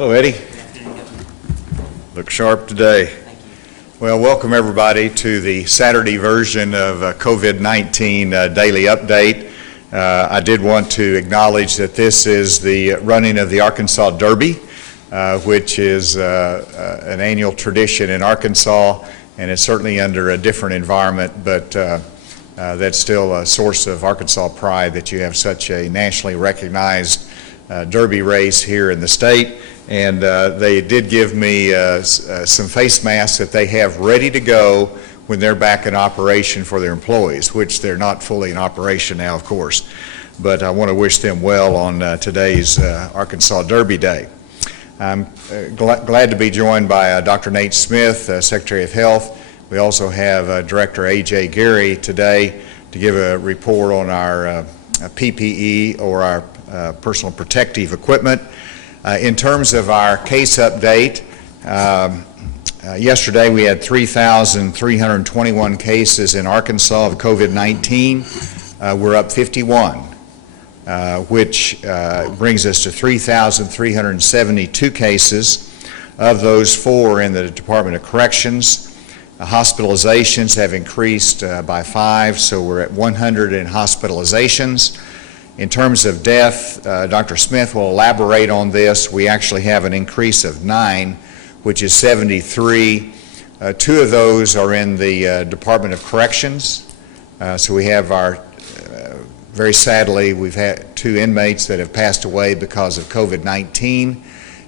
Hello, Eddie. Look sharp today. Well, welcome everybody to the Saturday version of COVID-19 Daily Update. I did want to acknowledge that this is the running of the Arkansas Derby, which is an annual tradition in Arkansas, and it's certainly under a different environment, but that's still a source of Arkansas pride that you have such a nationally recognized Derby race here in the state. And they did give me some face masks that they have ready to go when they're back in operation for their employees, which they're not fully in operation now, of course. But I want to wish them well on today's Arkansas Derby Day. I'm glad to be joined by Dr. Nate Smith, Secretary of Health. We also have Director A.J. Gary today to give a report on our PPE, or our personal protective equipment. In terms of our case update, yesterday we had 3,321 cases in Arkansas of COVID-19. We're up 51, which brings us to 3,372 cases. Of those, 4 in the Department of Corrections. Hospitalizations have increased by 5, so we're at 100 in hospitalizations. In terms of death, Dr. Smith will elaborate on this. We actually have an increase of 9, which is 73. 2 of those are in the Department of Corrections. So we have very sadly, we've had 2 inmates that have passed away because of COVID-19,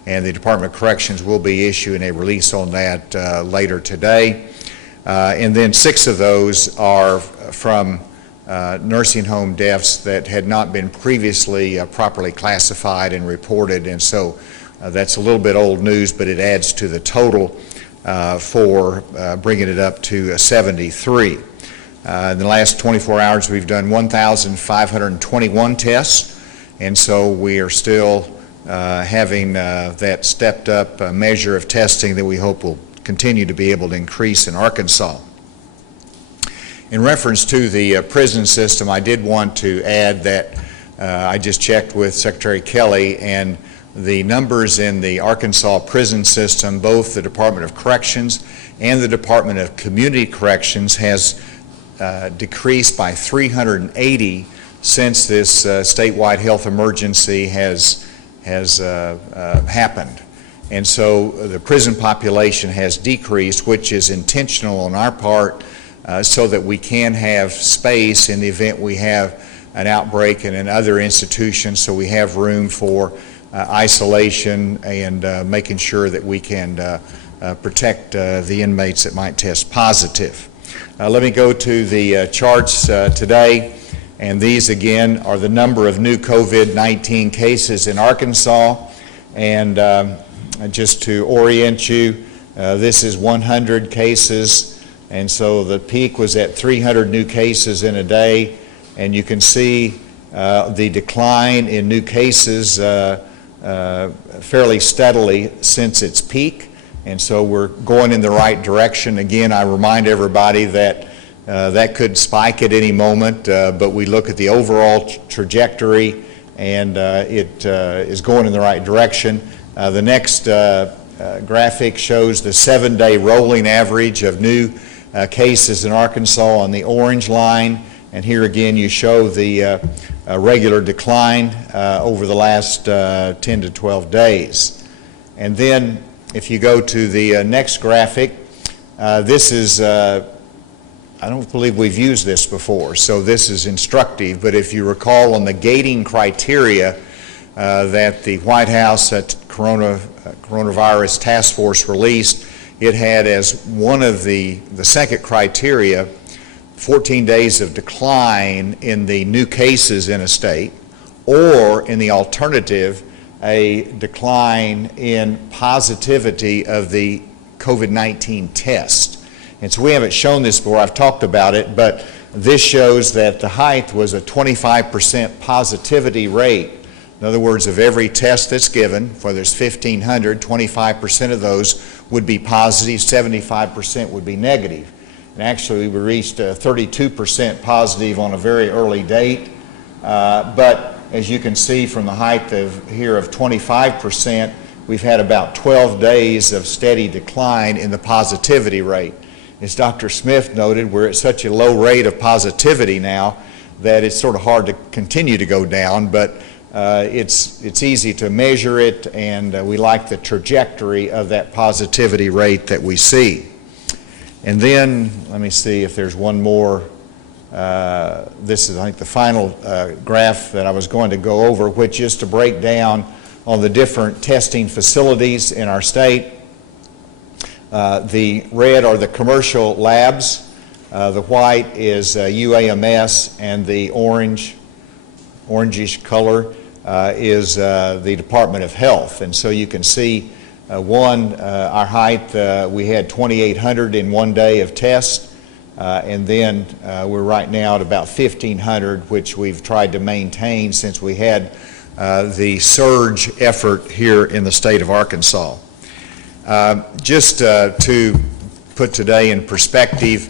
and the Department of Corrections will be issuing a release on that later today. And then 6 of those are from nursing home deaths that had not been previously properly classified and reported, and so that's a little bit old news, but it adds to the total for bringing it up to 73. In the last 24 hours we've done 1,521 tests, and so we are still having that stepped up measure of testing that we hope will continue to be able to increase in Arkansas. In reference to the prison system, I did want to add that I just checked with Secretary Kelly, and the numbers in the Arkansas prison system, both the Department of Corrections and the Department of Community Corrections, has decreased by 380 since this statewide health emergency has happened. And so the prison population has decreased, which is intentional on our part, so that we can have space in the event we have an outbreak in other institutions, so we have room for isolation and making sure that we can protect the inmates that might test positive. Let me go to the charts today, and these again are the number of new COVID-19 cases in Arkansas. And just to orient you, this is 100 cases. And so the peak was at 300 new cases in a day, and you can see the decline in new cases fairly steadily since its peak, and so we're going in the right direction. Again, I remind everybody that that could spike at any moment, but we look at the overall trajectory, and it is going in the right direction. The next graphic shows the 7-day rolling average of new cases in Arkansas on the orange line, and here again you show the regular decline over the last 10 to 12 days. And then if you go to the next graphic, this is, I don't believe we've used this before, so this is instructive, but if you recall on the gating criteria that the White House coronavirus task force released, it had as one of the second criteria 14 days of decline in the new cases in a state, or in the alternative, a decline in positivity of the COVID-19 test. And so we haven't shown this before, I've talked about it, but this shows that the height was a 25% positivity rate. In other words, of every test that's given, whether there's 1,500, 25% of those would be positive, 75% would be negative. And actually we reached 32% positive on a very early date, but as you can see from the height of here of 25%, we've had about 12 days of steady decline in the positivity rate. As Dr. Smith noted, we're at such a low rate of positivity now that it's sort of hard to continue to go down, but it's easy to measure it, and we like the trajectory of that positivity rate that we see. And then, let me see if there's one more. This is, I think, the final graph that I was going to go over, which is to break down on the different testing facilities in our state. The red are the commercial labs, the white is UAMS, and the orangish color is the Department of Health. And so you can see our height, we had 2,800 in one day of tests, and then we're right now at about 1,500, which we've tried to maintain since we had the surge effort here in the state of Arkansas. Just to put today in perspective,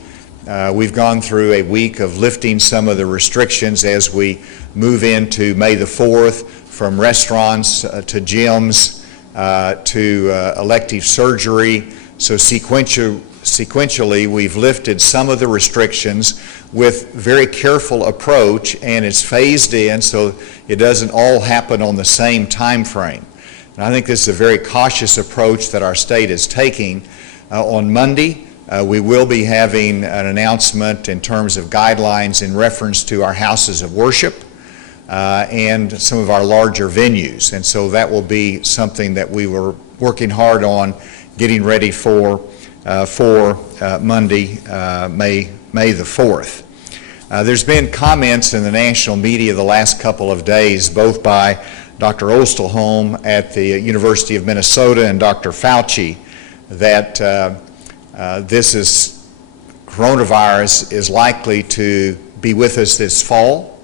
we've gone through a week of lifting some of the restrictions as we move into May the 4th, from restaurants to gyms to elective surgery. So sequentially, we've lifted some of the restrictions with very careful approach, and it's phased in so it doesn't all happen on the same time frame. And I think this is a very cautious approach that our state is taking. On Monday, we will be having an announcement in terms of guidelines in reference to our houses of worship and some of our larger venues. And so that will be something that we were working hard on getting ready for Monday, May the 4th. There's been comments in the national media the last couple of days, both by Dr. Osterholm at the University of Minnesota and Dr. Fauci, that coronavirus is likely to be with us this fall,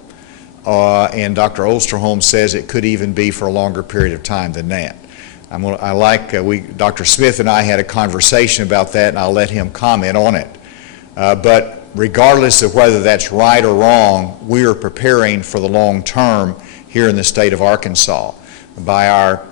and Dr. Osterholm says it could even be for a longer period of time than that. Dr. Smith and I had a conversation about that, and I'll let him comment on it. But regardless of whether that's right or wrong, we are preparing for the long term here in the state of Arkansas by our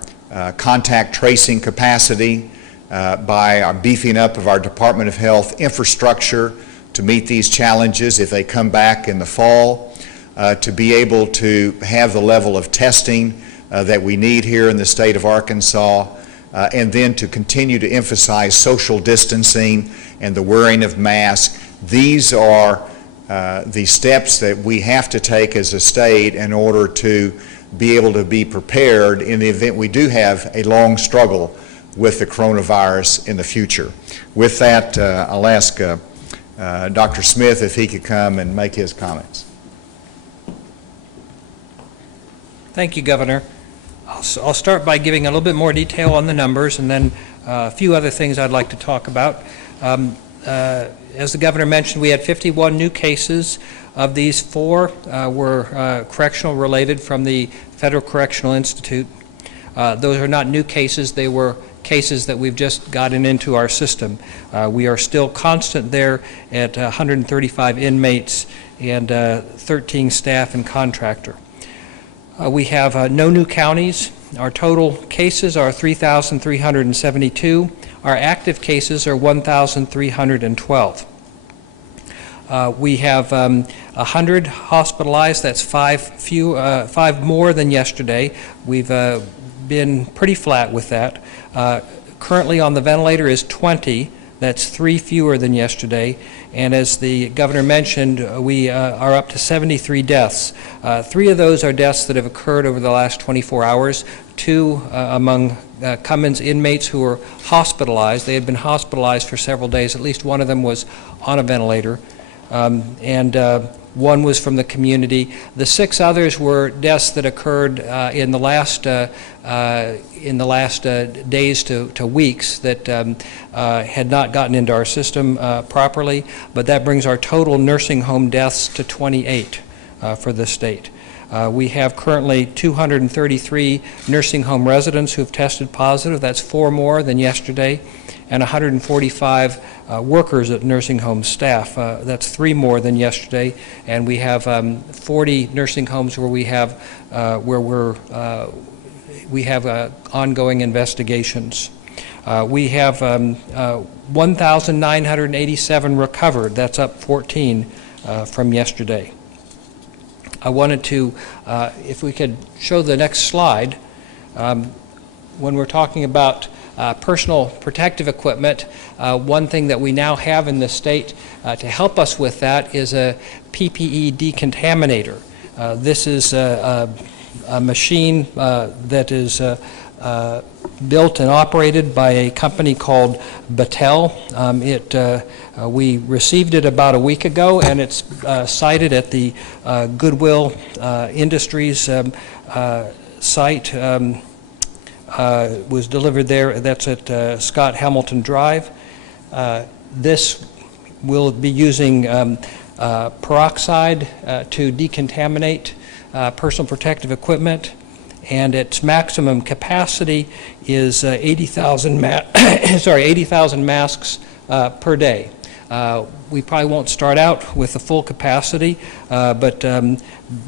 contact tracing capacity, by our beefing up of our Department of Health infrastructure to meet these challenges if they come back in the fall, to be able to have the level of testing that we need here in the state of Arkansas, and then to continue to emphasize social distancing and the wearing of masks. These are the steps that we have to take as a state in order to be able to be prepared in the event we do have a long struggle with the coronavirus in the future. With that, I'll ask Dr. Smith if he could come and make his comments. Thank you, Governor. I'll start by giving a little bit more detail on the numbers, and then a few other things I'd like to talk about. As the Governor mentioned, we had 51 new cases. Of these, 4 were correctional related from the Federal Correctional Institute. Those are not new cases. They were cases that we've just gotten into our system. We are still constant there at 135 inmates and 13 staff and contractor. We have no new counties. Our total cases are 3,372. Our active cases are 1,312. We have 100 hospitalized. That's 5 more than yesterday. We've been pretty flat with that. Currently on the ventilator is 20. That's 3 fewer than yesterday. And as the Governor mentioned, we are up to 73 deaths. 3 of those are deaths that have occurred over the last 24 hours. 2 among Cummins inmates who were hospitalized. They had been hospitalized for several days. At least one of them was on a ventilator. And 1 was from the community. The 6 others were deaths that occurred in the last days to weeks that had not gotten into our system properly. But that brings our total nursing home deaths to 28 for the state. We have currently 233 nursing home residents who have tested positive. That's 4 more than yesterday. And 145 workers at nursing home staff. That's 3 more than yesterday. And we have 40 nursing homes where we have we have ongoing investigations. We have 1,987 recovered. That's up 14 from yesterday. I wanted to, if we could show the next slide, when we're talking about personal protective equipment, one thing that we now have in the state to help us with that is a PPE decontaminator. This is a machine that is built and operated by a company called Battelle. We received it about a week ago, and it's sited at the Goodwill Industries site. Was delivered there. That's at Scott Hamilton Drive. This will be using peroxide to decontaminate personal protective equipment, and its maximum capacity is 80,000 masks per day. We probably won't start out with the full capacity, but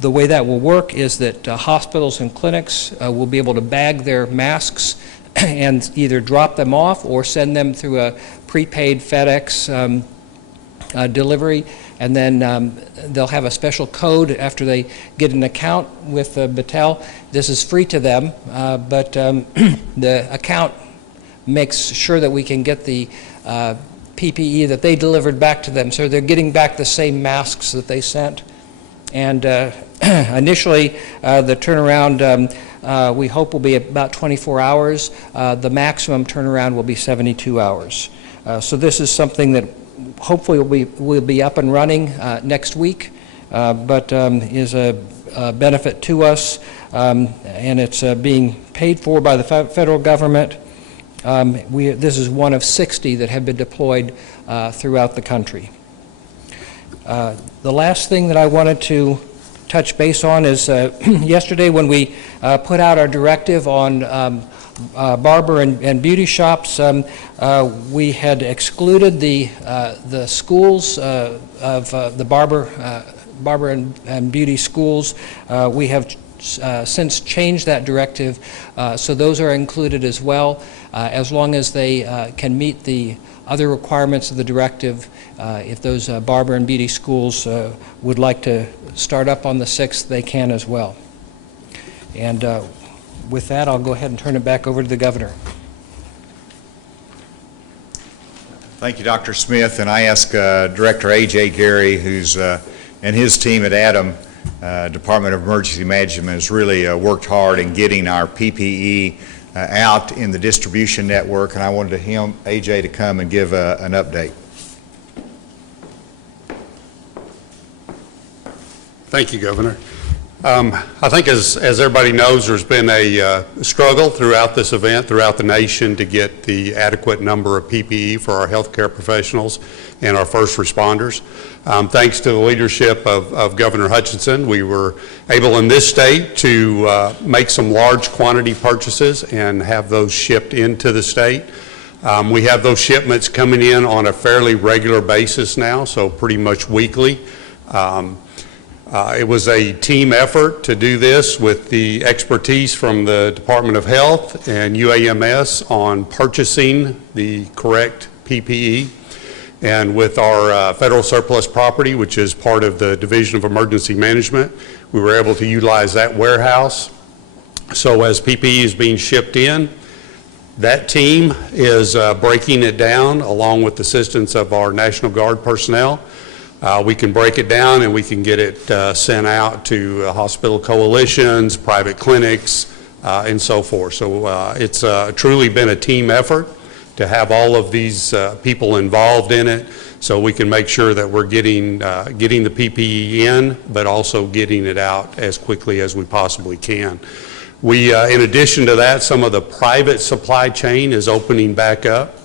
the way that will work is that hospitals and clinics will be able to bag their masks and either drop them off or send them through a prepaid FedEx delivery, and then they'll have a special code after they get an account with Battelle. This is free to them, but the account makes sure that we can get the PPE that they delivered back to them, so they're getting back the same masks that they sent. And initially, the turnaround we hope will be about 24 hours. The maximum turnaround will be 72 hours. So this is something that hopefully will be up and running next week, but is a benefit to us, and it's being paid for by the federal government. This is one of 60 that have been deployed throughout the country. The last thing that I wanted to touch base on is yesterday when we put out our directive on barber and beauty shops, we had excluded the schools of the barber and beauty schools. We have since changed that directive, so those are included as well, as long as they can meet the other requirements of the directive. If those barber and beauty schools would like to start up on the 6th, they can as well. And with that, I'll go ahead and turn it back over to the governor. Thank you, Dr. Smith, and I ask Director A.J. Gary, who's and his team at ADAM, Department of Emergency Management, has really worked hard in getting our PPE out in the distribution network, and I wanted A.J. to come and give an update. Thank you, Governor. I think as everybody knows, there's been a struggle throughout this event, throughout the nation, to get the adequate number of PPE for our healthcare professionals and our first responders. Thanks to the leadership of Governor Hutchinson, we were able in this state to make some large quantity purchases and have those shipped into the state. We have those shipments coming in on a fairly regular basis now, so pretty much weekly. It was a team effort to do this with the expertise from the Department of Health and UAMS on purchasing the correct PPE. And with our federal surplus property, which is part of the Division of Emergency Management, we were able to utilize that warehouse. So as PPE is being shipped in, that team is breaking it down along with the assistance of our National Guard personnel. We can break it down and we can get it sent out to hospital coalitions, private clinics, and so forth. So it's truly been a team effort to have all of these people involved in it, so we can make sure that we're getting the PPE in, but also getting it out as quickly as we possibly can. We, in addition to that, some of the private supply chain is opening back up.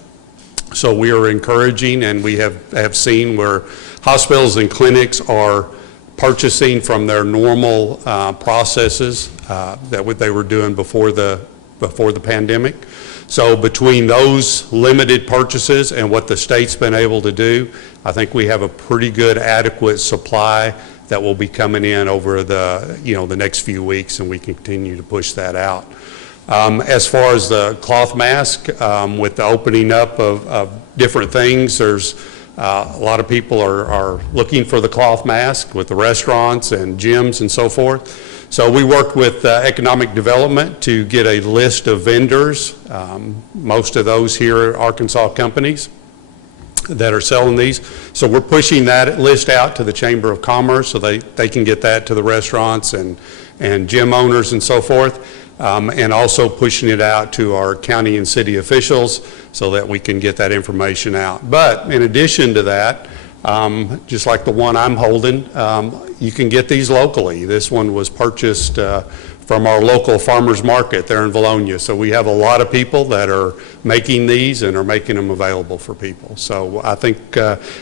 So we are encouraging, and we have seen where hospitals and clinics are purchasing from their normal processes that what they were doing before the pandemic. So between those limited purchases and what the state's been able to do, I think we have a pretty good adequate supply that will be coming in over the next few weeks, and we continue to push that out. As far as the cloth mask, with the opening up of different things, there's a lot of people are looking for the cloth mask with the restaurants and gyms and so forth. So we worked with economic development to get a list of vendors, most of those here are Arkansas companies that are selling these. So we're pushing that list out to the Chamber of Commerce so they can get that to the restaurants and gym owners and so forth. And also pushing it out to our county and city officials so that we can get that information out. But in addition to that, just like the one I'm holding, you can get these locally. This one was purchased from our local farmers market there in Valonia. So we have a lot of people that are making these and are making them available for people. So I think,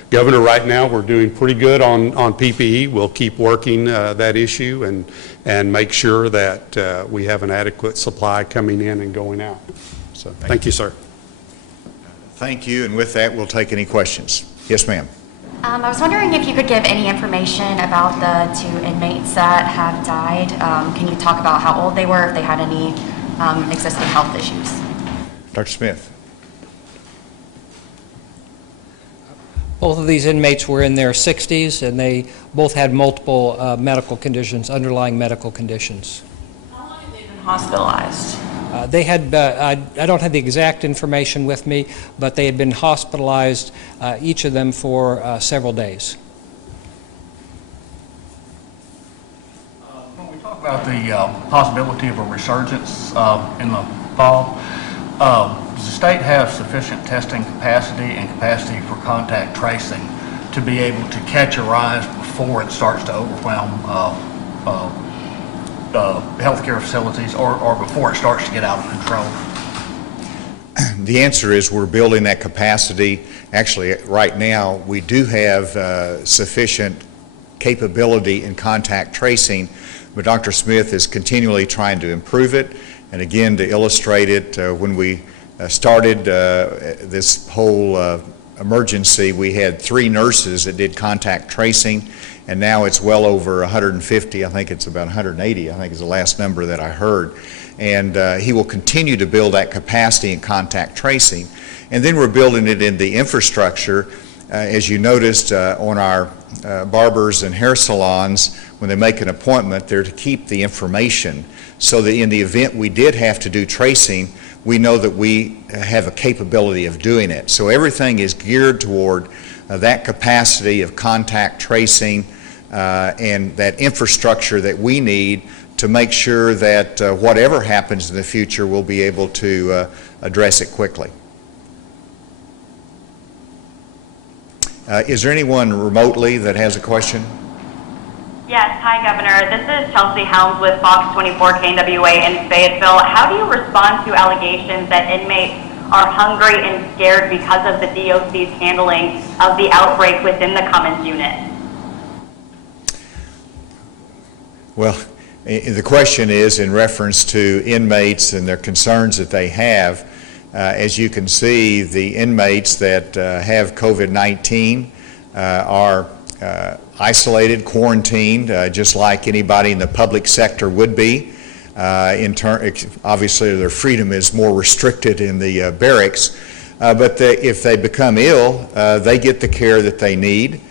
Governor, right now we're doing pretty good on PPE. We'll keep working that issue and make sure that we have an adequate supply coming in and going out. So thank you, sir. Thank you, and with that, we'll take any questions. Yes, ma'am. I was wondering if you could give any information about the 2 inmates that have died. Can you talk about how old they were, if they had any existing health issues? Dr. Smith. Both of these inmates were in their 60s, and they both had multiple medical conditions, underlying medical conditions. How long have they been hospitalized? They had, I don't have the exact information with me, but they had been hospitalized, each of them for several days. When we talk about the possibility of a resurgence in the fall, does the state have sufficient testing capacity and capacity for contact tracing to be able to catch a rise before it starts to overwhelm healthcare facilities or before it starts to get out of control? The answer is we're building that capacity. Actually, right now, we do have sufficient capability in contact tracing, but Dr. Smith is continually trying to improve it. And again, to illustrate it, when we started this whole emergency, we had 3 nurses that did contact tracing, and now it's well over 150. I think it's about 180, I think is the last number that I heard. And he will continue to build that capacity in contact tracing. And then we're building it in the infrastructure. As you noticed on our barbers and hair salons, when they make an appointment, they're to keep the information so that in the event we did have to do tracing, we know that we have a capability of doing it. So everything is geared toward that capacity of contact tracing and that infrastructure that we need to make sure that whatever happens in the future, we'll be able to address it quickly. Is there anyone remotely that has a question? Yes, hi Governor. This is Chelsea Helms with Fox 24 KNWA in Fayetteville. How do you respond to allegations that inmates are hungry and scared because of the DOC's handling of the outbreak within the Cummins unit? Well, the question is in reference to inmates and their concerns that they have. As you can see, the inmates that have COVID-19 are isolated, quarantined, just like anybody in the public sector would be. Obviously, their freedom is more restricted in the barracks, but if they become ill, they get the care that they need.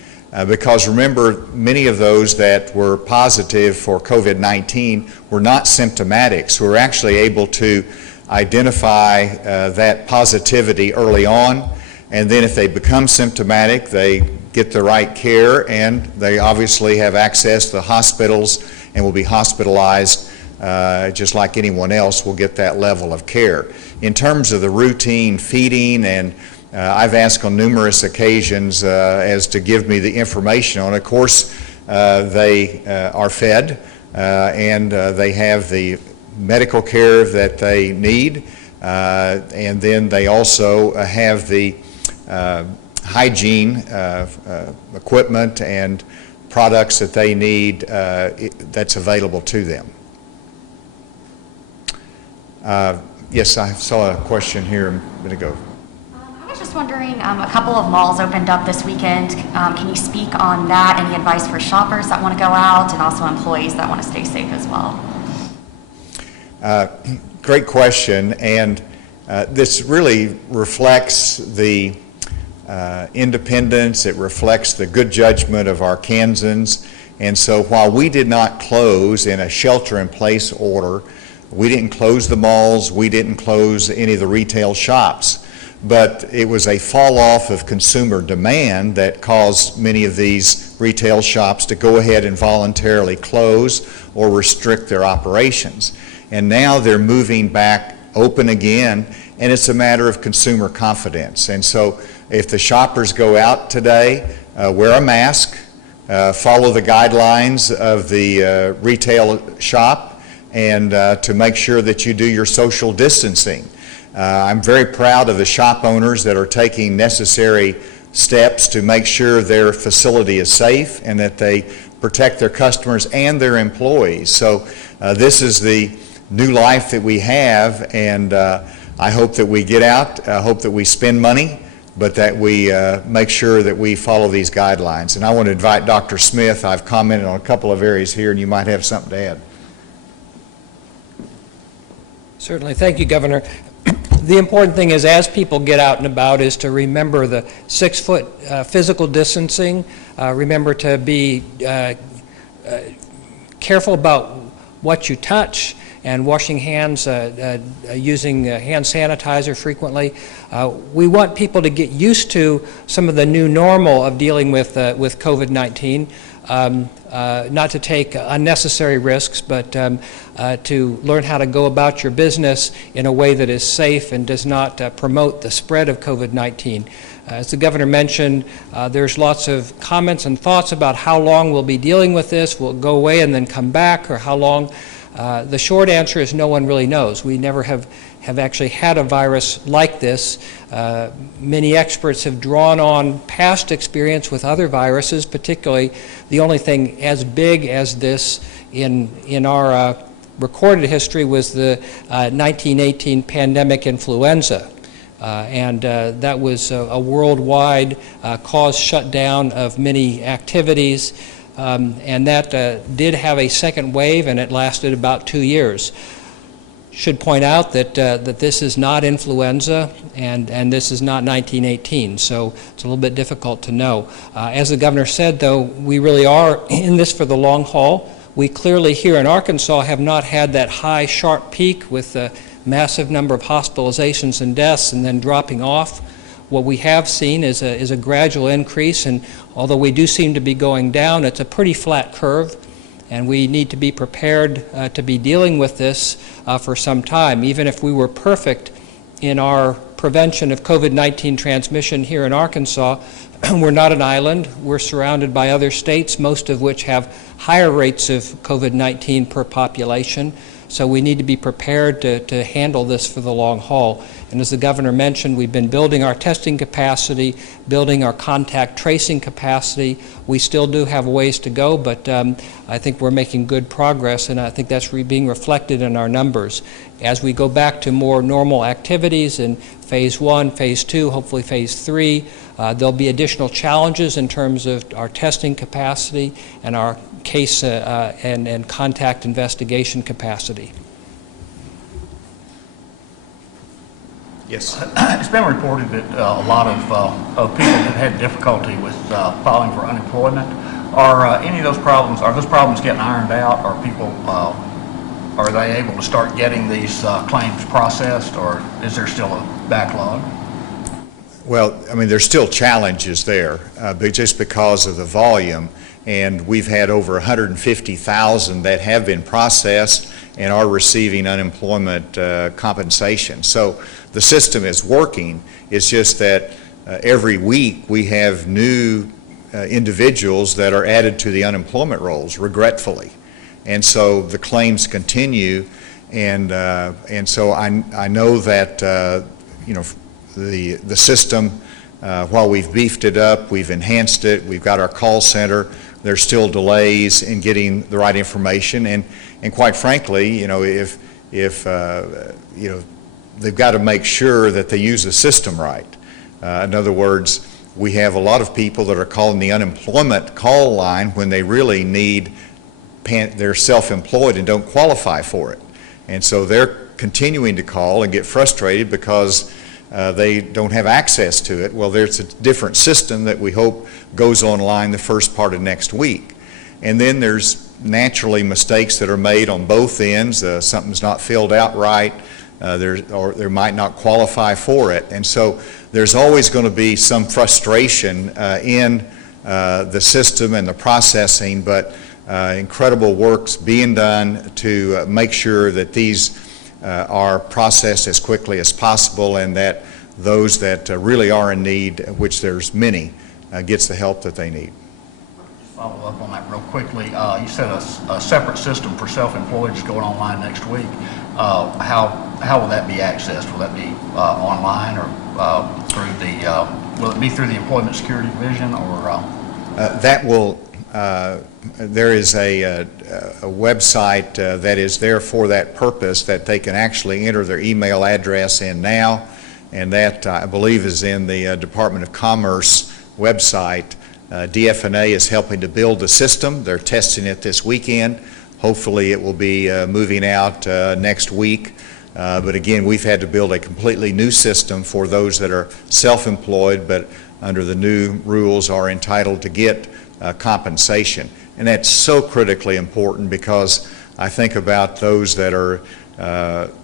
Because remember, many of those that were positive for COVID-19 were not symptomatic, so we're actually able to identify that positivity early on, and then if they become symptomatic, they get the right care, and they obviously have access to the hospitals and will be hospitalized just like anyone else will get that level of care. In terms of the routine feeding, and I've asked on numerous occasions as to give me the information on it. Of course, they are fed and they have the medical care that they need, and then they also have the hygiene equipment and products that they need that's available to them. Yes, I saw a question here a minute ago. I was just wondering, a couple of malls opened up this weekend. Can you speak on that? Any advice for shoppers that want to go out and also employees that want to stay safe as well? Great question, and this really reflects the independence, it reflects the good judgment of Arkansans, and so while we did not close in a shelter-in-place order, we didn't close the malls, we didn't close any of the retail shops, but it was a fall-off of consumer demand that caused many of these retail shops to go ahead and voluntarily close or restrict their operations. And now they're moving back open again, and it's a matter of consumer confidence. And so if the shoppers go out today, wear a mask, follow the guidelines of the retail shop, and to make sure that you do your social distancing. I'm very proud of the shop owners that are taking necessary steps to make sure their facility is safe and that they protect their customers and their employees. So this is the new life that we have, and I hope that we get out, I hope that we spend money, but that we make sure that we follow these guidelines. And I want to invite Dr. Smith. I've commented on a couple of areas here, and you might have something to add. Certainly. Thank you, Governor. The important thing is, as people get out and about, is to remember the 6-foot physical distancing. Remember to be careful about what you touch and washing hands, using hand sanitizer frequently. We want people to get used to some of the new normal of dealing with COVID-19. Not to take unnecessary risks, but to learn how to go about your business in a way that is safe and does not promote the spread of COVID-19. As the Governor mentioned, there's lots of comments and thoughts about how long we'll be dealing with this. Will it go away and then come back, or how long? The short answer is no one really knows. We never have actually had a virus like this. Many experts have drawn on past experience with other viruses, particularly the only thing as big as this in our recorded history was the 1918 pandemic influenza. And that was a worldwide cause shutdown of many activities. And that did have a second wave, and it lasted about 2 years. Should point out that this is not influenza, and this is not 1918, so it's a little bit difficult to know. As the Governor said, though, we really are in this for the long haul. We clearly here in Arkansas have not had that high, sharp peak with a massive number of hospitalizations and deaths and then dropping off. What we have seen is a gradual increase, and although we do seem to be going down, it's a pretty flat curve, and we need to be prepared to be dealing with this for some time. Even if we were perfect in our prevention of COVID-19 transmission here in Arkansas, we're not an island. We're surrounded by other states, most of which have higher rates of COVID-19 per population. So we need to be prepared to handle this for the long haul. And as the Governor mentioned, we've been building our testing capacity, building our contact tracing capacity. We still do have ways to go, but I think we're making good progress, and I think that's being reflected in our numbers. As we go back to more normal activities in Phase 1, Phase 2, hopefully Phase 3, there'll be additional challenges in terms of our testing capacity and our case and contact investigation capacity. Yes. It's been reported that a lot of people have had difficulty with filing for unemployment. Are any of those problems getting ironed out? Are people, are they able to start getting these claims processed, or is there still a backlog? Well, I mean, there's still challenges there, but just because of the volume, and we've had over 150,000 that have been processed and are receiving unemployment compensation. So the system is working. It's just that every week we have new individuals that are added to the unemployment rolls, regretfully. And so the claims continue, and so I know that you know, the system, while we've beefed it up, we've enhanced it, we've got our call center, there's still delays in getting the right information, and quite frankly, you know, if you know, they've got to make sure that they use the system right. In other words, we have a lot of people that are calling the unemployment call line when they really need, they're self-employed and don't qualify for it. And so they're continuing to call and get frustrated because they don't have access to it. Well, there's a different system that we hope goes online the first part of next week. And then there's naturally mistakes that are made on both ends. Something's not filled out right, or there might not qualify for it. And so there's always going to be some frustration in the system and the processing, but incredible work's being done to make sure that these are processed as quickly as possible, and that those that really are in need, which there's many, gets the help that they need. Follow up on that real quickly. You said a separate system for self-employed is going online next week. How will that be accessed? Will that be online or through the? Will it be through the Employment Security Division or? That will. There is a website that is there for that purpose, that they can actually enter their email address in now, and that I believe is in the Department of Commerce website. DFNA is helping to build the system. They're testing it this weekend. Hopefully it will be moving out next week. But again, we've had to build a completely new system for those that are self-employed, but under the new rules are entitled to get compensation. And that's so critically important, because I think about those that are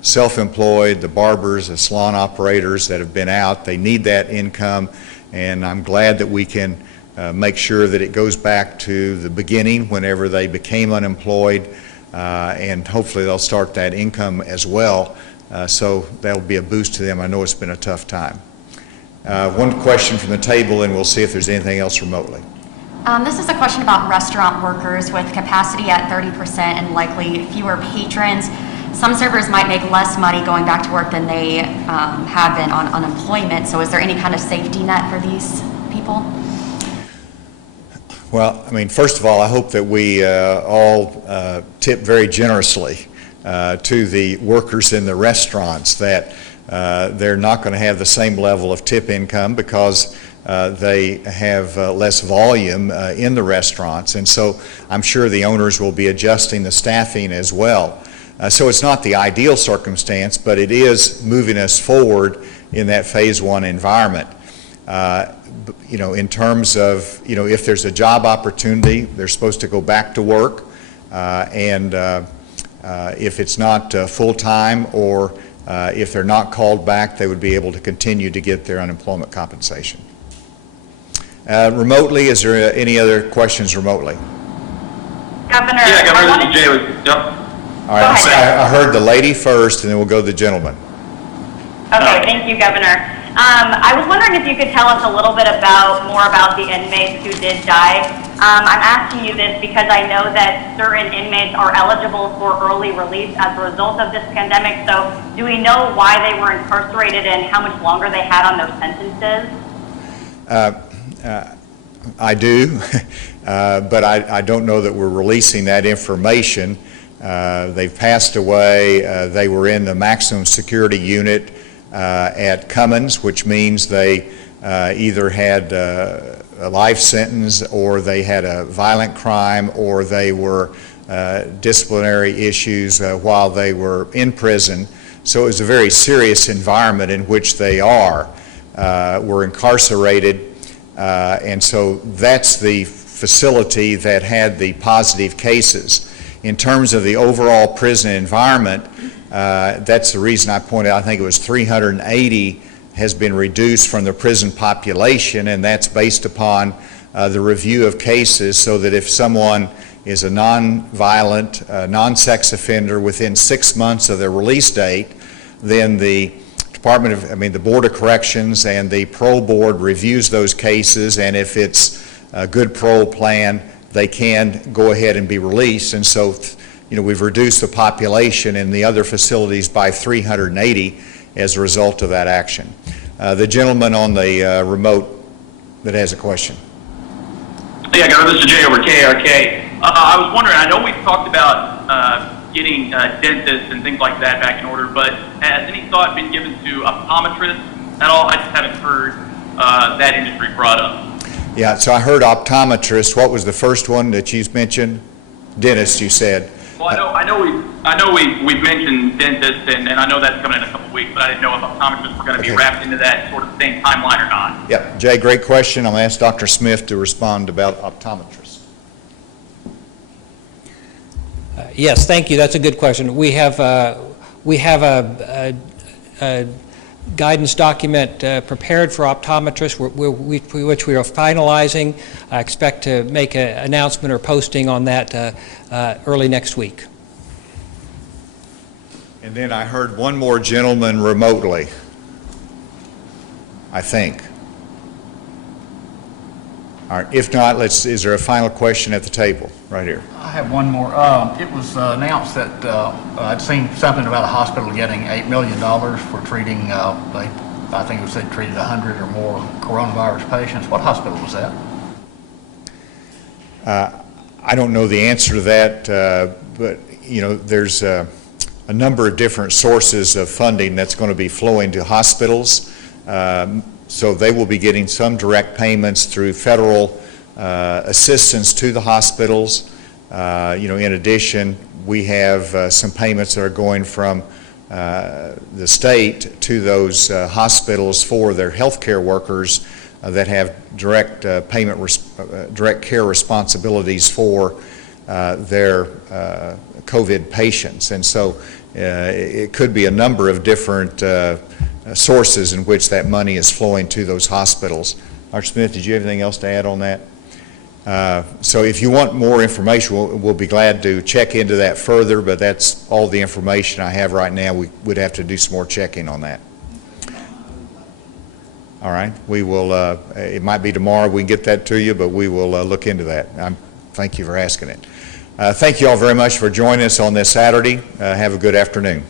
self-employed, the barbers, the salon operators that have been out. They need that income, and I'm glad that we can make sure that it goes back to the beginning whenever they became unemployed, and hopefully they'll start that income as well. So that'll be a boost to them. I know it's been a tough time. One question from the table, and we'll see if there's anything else remotely. This is a question about restaurant workers with capacity at 30% and likely fewer patrons. Some servers might make less money going back to work than they have been on unemployment. So is there any kind of safety net for these people? Well, I mean, first of all, I hope that we all tip very generously to the workers in the restaurants, that they're not going to have the same level of tip income because they have less volume in the restaurants. And so I'm sure the owners will be adjusting the staffing as well. So it's not the ideal circumstance, but it is moving us forward in that phase one environment. You know, in terms of, you know, if there's a job opportunity, they're supposed to go back to work, and if it's not full-time, or if they're not called back, they would be able to continue to get their unemployment compensation. Remotely, is there any other questions remotely? Governor, Yeah, Governor, I this wanted is Jay with, yep. All right, Go ahead. I heard the lady first, and then we'll go to the gentleman. Okay, thank you, Governor. I was wondering if you could tell us a little bit more about the inmates who did die. I'm asking you this because I know that certain inmates are eligible for early release as a result of this pandemic. So do we know why they were incarcerated and how much longer they had on their sentences? I do, but I don't know that we're releasing that information. They've passed away. They were in the maximum security unit at Cummins, which means they either had a life sentence, or they had a violent crime, or they were disciplinary issues while they were in prison. So it was a very serious environment in which they were incarcerated, and so that's the facility that had the positive cases. In terms of the overall prison environment, that's the reason I pointed out, I think it was 380 has been reduced from the prison population, and that's based upon the review of cases, so that if someone is a non-violent, non-sex offender within 6 months of their release date, then the the Board of Corrections and the parole board reviews those cases, and if it's a good parole plan, they can go ahead and be released. And so, you know, we've reduced the population in the other facilities by 380 as a result of that action. The gentleman on the remote that has a question. Yeah, Governor, this is Jay over KRK. I was wondering, I know we've talked about getting dentists and things like that back in order, but has any thought been given to optometrists at all? I just haven't heard that industry brought up. Yeah, so I heard optometrist. What was the first one that you mentioned? Dentist, you said. Well, I I know we've mentioned dentists, and I know that's coming in a couple of weeks, but I didn't know if optometrists were going to be Okay. wrapped into that sort of same timeline or not. Yep, Jay, great question. I'm going to ask Dr. Smith to respond about optometrists. Yes, thank you. That's a good question. We have a guidance document prepared for optometrists, which we are finalizing. I expect to make an announcement or posting on that early next week. And then I heard one more gentleman remotely, I think. All right, if not, is there a final question at the table, right here? I have one more. It was announced that I'd seen something about a hospital getting $8 million for treating, I think it said treated 100 or more coronavirus patients. What hospital was that? I don't know the answer to that, but, you know, there's a number of different sources of funding that's going to be flowing to hospitals. So they will be getting some direct payments through federal assistance to the hospitals. You know, in addition, we have some payments that are going from the state to those hospitals for their healthcare workers that have direct direct care responsibilities for their COVID patients. And so it could be a number of different sources in which that money is flowing to those hospitals. Dr. Smith, did you have anything else to add on that? So if you want more information, we'll be glad to check into that further, but that's all the information I have right now. We would have to do some more checking on that. All right, we will, it might be tomorrow we can get that to you, but we will look into that. Thank you for asking it. Thank you all very much for joining us on this Saturday. Have a good afternoon.